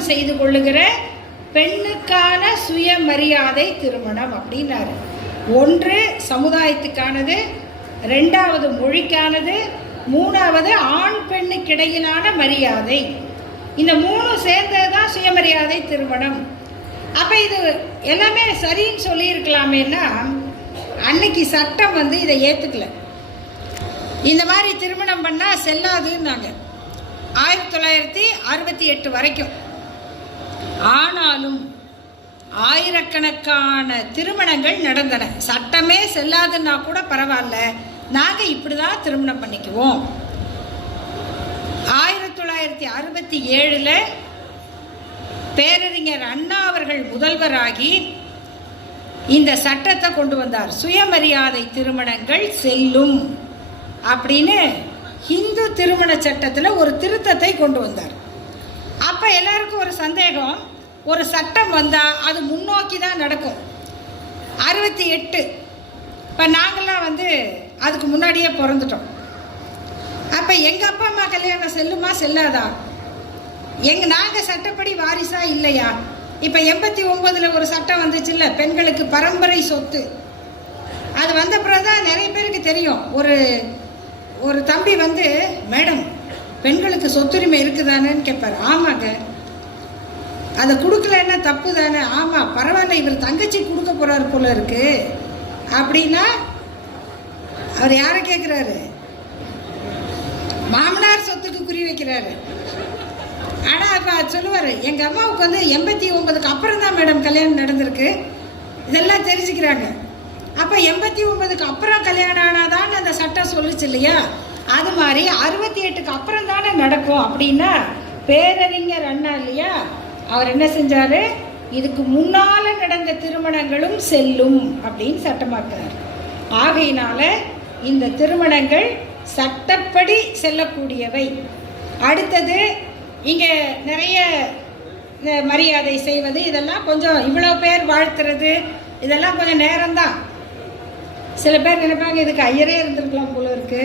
திருமணம் செய்து கொள்ளுகிற பெண்ணுக்கான சுயமரியாதை திருமணம் அப்படின்னாரு. ஒன்று சமுதாயத்துக்கானது, ரெண்டாவது மொழிக்கானது, மூணாவது ஆண் பெண்ணுக்கிடையிலான மரியாதை. இந்த மூணு சேர்ந்தது தான் சுயமரியாதை திருமணம். அப்போ இது எல்லாமே சரின்னு சொல்லியிருக்கலாமேன்னா அன்னைக்கு சட்டம் இதை ஏற்றுக்கல. இந்த மாதிரி திருமணம் பண்ணால் செல்லாதுன்னாங்க 1968 வரைக்கும். ஆனாலும் ஆயிரக்கணக்கான திருமணங்கள் நடந்தன. சட்டமே செல்லாதுன்னா கூட பரவாயில்ல, நாங்கள் இப்படி தான் திருமணம் பண்ணிக்குவோம். 1967 பேரறிஞர் அண்ணா அவர்கள் முதல்வராகி இந்த சட்டத்தை கொண்டு வந்தார். சுயமரியாதை திருமணங்கள் செல்லும் அப்படின்னு இந்து திருமண சட்டத்தில் ஒரு திருத்தத்தை கொண்டு வந்தார். அப்போ எல்லாருக்கும் ஒரு சந்தேகம், ஒரு சட்டம் வந்தால் அது முன்னோக்கி தான் நடக்கும். 68 இப்போ நாங்கள்லாம் அதுக்கு முன்னாடியே பிறந்துட்டோம். அப்போ எங்கள் அப்பா அம்மா கல்யாணம் செல்லுமா செல்லாதா? நாங்கள் சட்டப்படி வாரிசா இல்லையா? இப்போ 89 ஒரு சட்டம் வந்துச்சுல்ல, பெண்களுக்கு பரம்பரை சொத்து. அது வந்த பிறகு தான் நிறைய பேருக்கு தெரியும். ஒரு தம்பி மேடம் பெண்களுக்கு சொத்துரிமை இருக்குதானேன்னு கேட்பார். ஆமாங்க. அதை கொடுக்கலன்னா தப்பு தானே? ஆமாம், பரவாயில்ல, இவர் தங்கச்சி கொடுக்க போகிறாரு போல இருக்கு அப்படின்னா அவர் யாரை கேட்குறாரு? மாமனார் சொத்துக்கு குறி வைக்கிறாரு. ஆனால் அப்போ சொல்லுவார், எங்கள் அம்மாவுக்கு 89க்கு அப்புறம் தான் மேடம் கல்யாணம் நடந்திருக்கு, இதெல்லாம் தெரிஞ்சுக்கிறாங்க. அப்போ 89க்கு அப்புறம் கல்யாணம் ஆனாதான் அந்த சட்டம் சொல்லிச்சு இல்லையா? அது மாதிரி 68க்கு அப்புறம் தானே நடக்கும் அப்படின்னா பேரறிஞர் அண்ணா இல்லையா, அவர் என்ன செஞ்சார்? இதுக்கு முன்னால் நடந்த திருமணங்களும் செல்லும் அப்படின்னு சட்டமாக்குறார். ஆகையினால இந்த திருமணங்கள் சட்டப்படி செல்லக்கூடியவை. அடுத்தது இங்கே நிறைய மரியாதை செய்வது, இதெல்லாம் கொஞ்சம் இவ்வளோ பேர் வாழ்த்துறது, இதெல்லாம் கொஞ்சம் நேரம்தான். சில பேர் நினைப்பாங்க இதுக்கு ஐயரே இருந்திருக்கலாம் போல இருக்கு.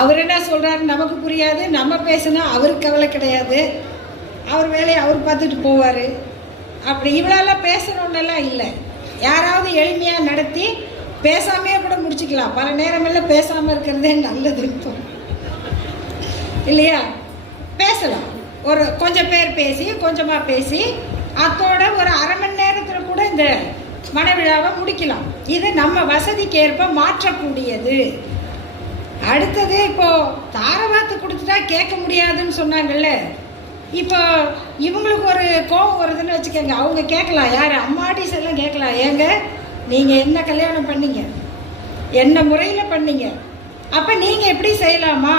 அவர் என்ன சொல்கிறாரு நமக்கு புரியாது, நம்ம பேசுனா அவருக்கு கவலை கிடையாது, அவர் வேலையை அவர் பார்த்துட்டு போவார். அப்படி இவ்வளோலாம் பேசணுன்னெல்லாம் இல்லை. யாராவது எளிமையாக நடத்தி பேசாமையே கூட முடிச்சுக்கலாம். பல நேரங்களில் பேசாமல் இருக்கிறதே நல்லது இருக்கும் இல்லையா? பேசலாம், ஒரு கொஞ்சம் பேர் பேசி கொஞ்சமாக பேசி அதோட ஒரு அரை மணி நேரத்தில் கூட இந்த மணவிழாவை முடிக்கலாம். இது நம்ம வசதிக்கு ஏற்ப மாற்றக்கூடியது. அடுத்தது இப்போ தாரவாத்து கொடுத்துட்டா கேட்க முடியாதுன்னு சொன்னாங்கல்ல, இப்போ இவங்களுக்கு ஒரு கோபம் வருதுன்னு வச்சுக்கோங்க, அவங்க கேட்கலாம். யார்? அம்மாடிஸ் எல்லாம் கேட்கலாம், ஏங்க நீங்கள் என்ன கல்யாணம் பண்ணீங்க, என்ன முறையில் பண்ணீங்க, அப்போ நீங்கள் எப்படி செய்யலாமா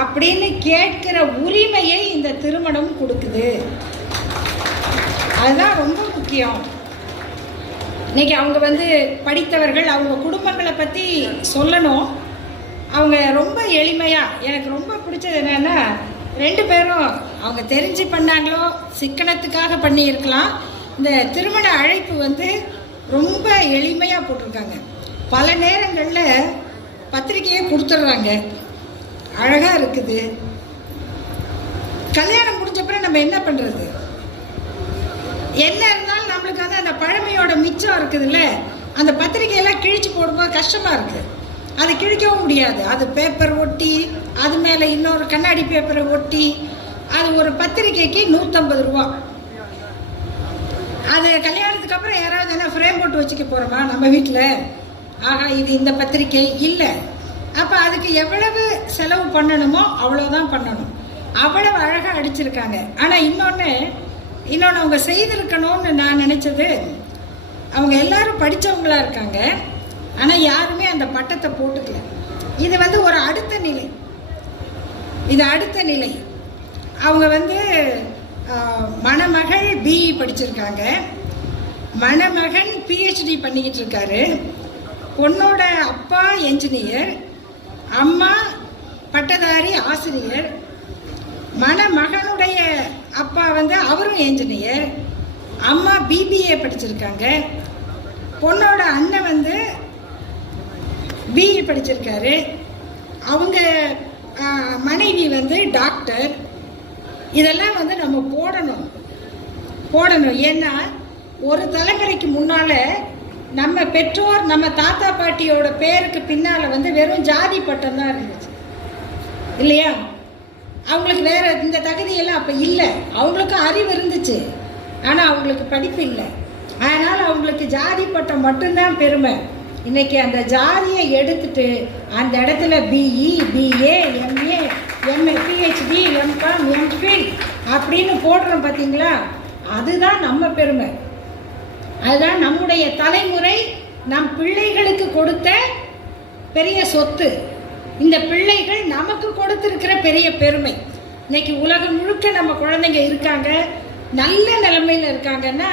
அப்படின்னு கேட்கிற உரிமையை இந்த திருமணம் கொடுக்குது. அதுதான் ரொம்ப முக்கியம். இன்னைக்கு அவங்க படித்தவர்கள், அவங்க குடும்பங்களை பற்றி சொல்லணும். அவங்க ரொம்ப எளிமையாக, எனக்கு ரொம்ப பிடிச்சது என்னென்னா, 2 பேரும் அவங்க தெரிஞ்சு பண்ணாங்களோ சிக்கனத்துக்காக பண்ணியிருக்கலாம். இந்த திருமண அழைப்பு ரொம்ப எளிமையாக போட்டிருக்காங்க. பல நேரங்களில் பத்திரிக்கையே கொடுத்துட்றாங்க, அழகாக இருக்குது. கல்யாணம் முடிஞ்சப்பறம் நம்ம என்ன பண்ணுறது? என்ன இருந்தாலும் நம்மளுக்கு அந்த பழமையோட மிச்சம் இருக்குதுல்ல, அந்த பத்திரிக்கையெல்லாம் கிழிச்சு போடும்போது கஷ்டமாக இருக்குது. அது கிழிக்கவும் முடியாது. அது பேப்பர் ஒட்டி, அது மேலே இன்னொரு கண்ணாடி பேப்பரை ஒட்டி, அது ஒரு பத்திரிக்கைக்கு 150 ரூபா. அது கல்யாணத்துக்கு அப்புறம் யாராவது என்ன ஃப்ரேம் போட்டு வச்சுக்க போகிறோமா நம்ம வீட்டில்? ஆகா, இது இந்த பத்திரிக்கை இல்லை. அப்போ அதுக்கு எவ்வளவு செலவு பண்ணணுமோ அவ்வளோதான் பண்ணணும். அவ்வளவு அழகாக அடிச்சிருக்காங்க. ஆனால் இன்னொன்று அவங்க செய்திருக்கணும்னு நான் நினச்சது, அவங்க எல்லாரும் படித்தவங்களாக இருக்காங்க, ஆனால் யாருமே அந்த பட்டத்தை போட்டுக்கல. இது ஒரு அடுத்த நிலை. இது அடுத்த நிலை. அவங்க மணமகள் பிஇ படிச்சிருக்காங்க, மணமகன் பிஹெச்டி பண்ணிக்கிட்டு இருக்காரு, பொண்ணோட அப்பா என்ஜினியர், அம்மா பட்டதாரி ஆசிரியர், மணமகனுடைய அப்பா அவரும் என்ஜினியர், அம்மா பிபிஏ படிச்சிருக்காங்க, பொண்ணோட அண்ணன் பிஇ படிச்சிருக்காரு, அவங்க மனைவி டாக்டர், இதெல்லாம் வந்து நம்ம போடணும். ஏன்னா ஒரு தலைமுறைக்கு முன்னால நம்ம பெற்றோர் நம்ம தாத்தா பாட்டியோட பேருக்கு பின்னால வந்து வெறும் ஜாதி பட்டம் தான் இருந்துச்சு இல்லையா? அவங்களுக்கு வேற இந்த தகுதியெல்லாம் அப்ப இல்லை. அவங்களுக்கு அறிவு இருந்துச்சு, ஆனா அவங்களுக்கு படிப்பு இல்லை. அதனால அவங்களுக்கு ஜாதி பட்டம் மட்டும்தான் பெருமை. இன்னைக்கு அந்த ஜாதியை எடுத்துட்டு அந்த இடத்துல BE, BA, MA, MA, PhD, MCom, MPhil அப்படின்னு போடுறோம் பார்த்தீங்களா? அதுதான் நம்ம பெருமை. அதுதான் நம்முடைய தலைமுறை நம் பிள்ளைகளுக்கு கொடுத்த பெரிய சொத்து. இந்த பிள்ளைகள் நமக்கு கொடுத்திருக்கிற பெரிய பெருமை. இன்னைக்கு உலகம் முழுக்க நம்ம குழந்தைங்க இருக்காங்க, நல்ல நிலைமையில இருக்காங்கன்னா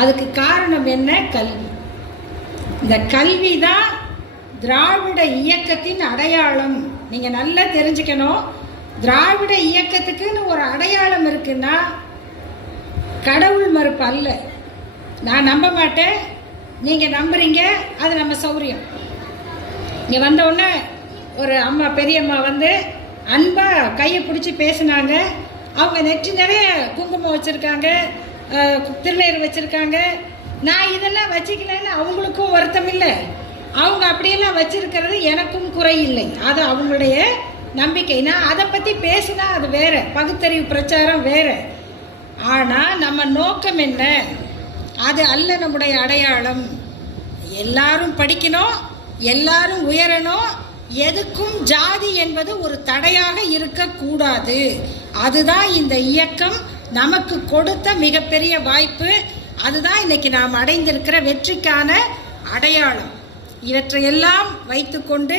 அதுக்கு காரணம் என்ன? கல்வி. இந்த கல்வி தான் திராவிட இயக்கத்தின் அடையாளம். நீங்க நல்லா தெரிஞ்சுக்கணும். திராவிட இயக்கத்துக்குன்னு ஒரு அடையாளம் இருக்குன்னா கடவுள் மறுப்பு அல்ல. நான் நம்ப மாட்டேன், நீங்க நம்புறீங்க, அது நம்ம சௌரியம். இங்க வந்த உடனே ஒரு அம்மா, பெரியம்மா வந்து அன்பா கையை பிடிச்சி பேசினாங்க. அவங்க நெற்றி நிறைய குங்குமம் வச்சிருக்காங்க, திருநீர் வச்சிருக்காங்க. நான் இதெல்லாம் வச்சுக்கலன்னு அவங்களுக்கும் வருத்தம் இல்லை. அவங்க அப்படியெல்லாம் வச்சிருக்கிறது எனக்கும் குறை இல்லை. அது அவங்களுடைய நம்பிக்கை. நான் அதை பற்றி பேசினா அது வேற, பகுத்தறிவு பிரச்சாரம் வேற. ஆனால் நம்ம நோக்கம் என்ன? அது அல்ல நம்முடைய அடையாளம். எல்லாரும் படிக்கணும், எல்லாரும் உயரணும். எதுக்கும் ஜாதி என்பது ஒரு தடையாக இருக்கக்கூடாது. அதுதான் இந்த இயக்கம் நமக்கு கொடுத்த மிகப்பெரிய வாய்ப்பு. அதுதான் இன்னைக்கு நாம் அடைந்திருக்கிற வெற்றிக்கான அடையாளம். இவற்றையெல்லாம் வைத்துக்கொண்டு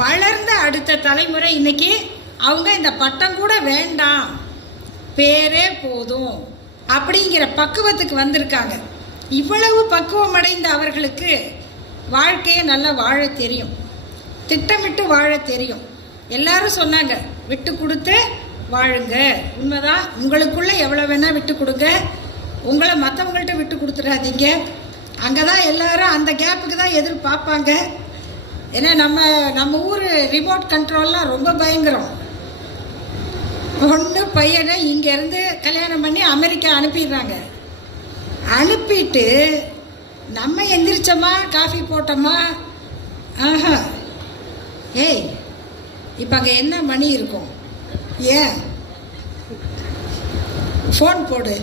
வளர்ந்த அடுத்த தலைமுறை இன்னைக்கு அவங்க இந்த பட்டம் கூட வேண்டாம், பேரே போதும் அப்படிங்கிற பக்குவத்துக்கு வந்திருக்காங்க. இவ்வளவு பக்குவம் அடைந்த அவர்களுக்கு வாழ்க்கையை நல்லா வாழ தெரியும், திட்டமிட்டு வாழ தெரியும். எல்லாரும் சொன்னாங்க விட்டு கொடுத்து வாழுங்க. உண்மைதான். உங்களுக்குள்ள எவ்வளோ வேணால் விட்டு கொடுங்க, உங்களை மற்றவங்கள்ட்ட விட்டு கொடுத்துடாதீங்க. அங்கே தான் எல்லாரும் அந்த கேப்புக்கு தான் எதிர்பார்ப்பாங்க. ஏன்னா நம்ம ஊர் ரிமோட் கண்ட்ரோல்லாம் ரொம்ப பயங்கரம். ஒன்று பையனை இங்கேருந்து கல்யாணம் பண்ணி அமெரிக்கா அனுப்பிடுறாங்க. அனுப்பிட்டு நம்ம எந்திரிச்சோமா, காஃபி போட்டோமா, ஆஹா, ஏய் இப்போ அங்கே என்ன மணி இருக்கும், ஏன் ஃபோன் போடு,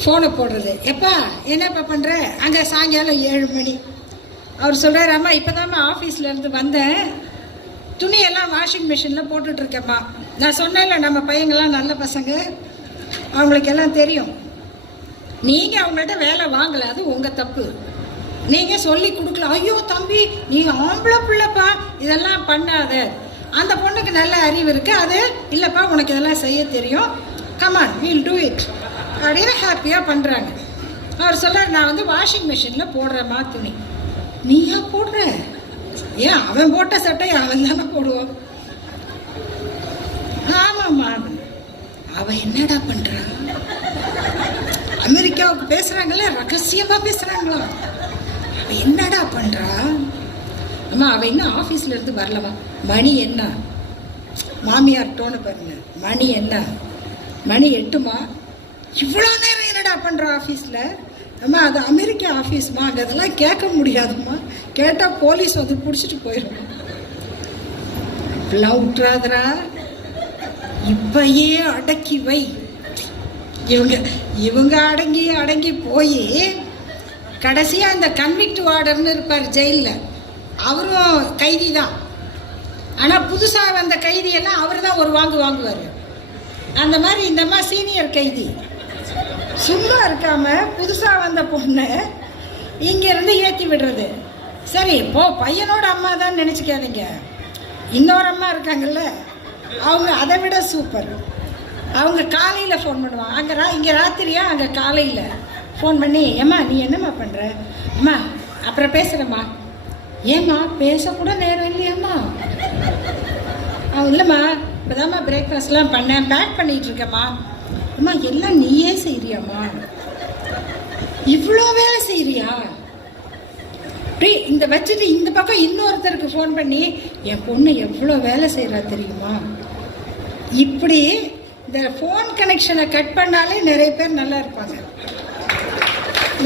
ஃபோனை போடுறது. எப்பா என்னப்பா பண்ணுற? அங்கே சாயங்காலம் 7 மணி. அவர் சொல்கிறார், அம்மா இப்போ தான்மா ஆஃபீஸ்லேருந்து வந்தேன், துணியெல்லாம் வாஷிங் மிஷினில் போட்டுட்ருக்கேம்மா. நான் சொன்னேன்ல நம்ம பையங்கள்லாம் நல்ல பசங்க, அவங்களுக்கு எல்லாம் தெரியும். நீங்கள் அவங்கள்ட்ட வேலை வாங்கலை, அது உங்கள் தப்பு. நீங்கள் சொல்லி கொடுக்கல. ஐயோ தம்பி நீ ஆம்பளை பிள்ளைப்பா, இதெல்லாம் பண்ணாத. அந்த பொண்ணுக்கு நல்ல அறிவு இருக்குது, அது இல்லைப்பா உனக்கு இதெல்லாம் செய்ய தெரியும், கமான் வீல் டூ இட் அப்படின்னு ஹாப்பியாக பண்ணுறாங்க. அவர் சொல்கிறார், நான் வந்து வாஷிங் மிஷினில் போடுறேம்மா துணி. நீயா போடுற? ஏன் அவன் போட்ட சட்டையை அவன் தானே போடுவான். ஆமாம்மா. அவன் என்னடா பண்ணுறான்? அமெரிக்காவுக்கு பேசுகிறாங்கல்ல, ரகசியமாக பேசுகிறாங்களா? அவன் என்னடா பண்ணுறா? அம்மா அவன் இன்னும் ஆஃபீஸ்லேருந்து வரலவா? மணி என்ன? மாமியார் டோனு பாருங்க, மணி என்ன? மணி 8மா? இவ்வளோ நேரம் என்னடா பண்ணுறா ஆஃபீஸில்? அம்மா அது அமெரிக்கா ஆஃபீஸ்மா, அங்கே அதெல்லாம் கேட்க முடியாதும்மா, கேட்டால் போலீஸ் வந்து பிடிச்சிட்டு போயிடும். இப்பெல்லாம் விட்டுறாதரா, இப்பயே அடக்கி வை. இவங்க அடங்கி போய் கடைசியாக இந்த கன்விக்ட் வார்டர்னு இருப்பார் ஜெயிலில், அவரும் கைதி தான். ஆனால் புதுசாக வந்த கைதியெல்லாம் அவர் தான் ஒரு வாங்குவார். அந்த மாதிரி இந்த அம்மா சீனியர் கைதி சும்மா இருக்காம புதுசாக வந்த பொண்ணை இங்கேருந்து ஏற்றி விடுறது. சரி இப்போ பையனோட அம்மா தான் நினச்சிக்காதீங்க, இன்னொரு அம்மா இருக்காங்கல்ல, அவங்க அதை விட சூப்பர். அவங்க காலையில் ஃபோன் பண்ணுவாங்க. இங்கே ராத்திரியா, அங்கே காலையில் ஃபோன் பண்ணி, ஏம்மா நீ என்னம்மா பண்ணுற? அம்மா அப்புறம் பேசுகிறேம்மா. ஏம்மா பேசக்கூட நேரம் இல்லையாம்மா? இல்லைம்மா இப்போதாம்மா பிரேக்ஃபாஸ்ட்லாம் பண்ணேன், பேக் பண்ணிகிட்டு இருக்கேம்மா. அம்மா எல்லாம் நீயே செய்கிறியாம்மா? இவ்வளோ வேலை செய்கிறியா? அப்படி இந்த வச்சுட்டு இந்த பக்கம் இன்னொருத்தருக்கு ஃபோன் பண்ணி, என் பொண்ணு எவ்வளோ வேலை செய்கிறா தெரியுமா? இப்படி இந்த ஃபோன் கனெக்ஷனை கட் பண்ணாலே நிறைய பேர் நல்லா இருப்பாங்க,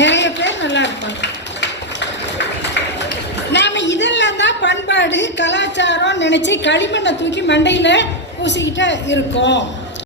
நிறைய பேர் நல்லா இருப்பாங்க. நாம இதெல்லாம் தான் பண்பாடு கலாச்சாரம் நினைச்சு களிமண்ணை தூக்கி மண்டையில பூசிக்கிட்டே இருக்கோம்.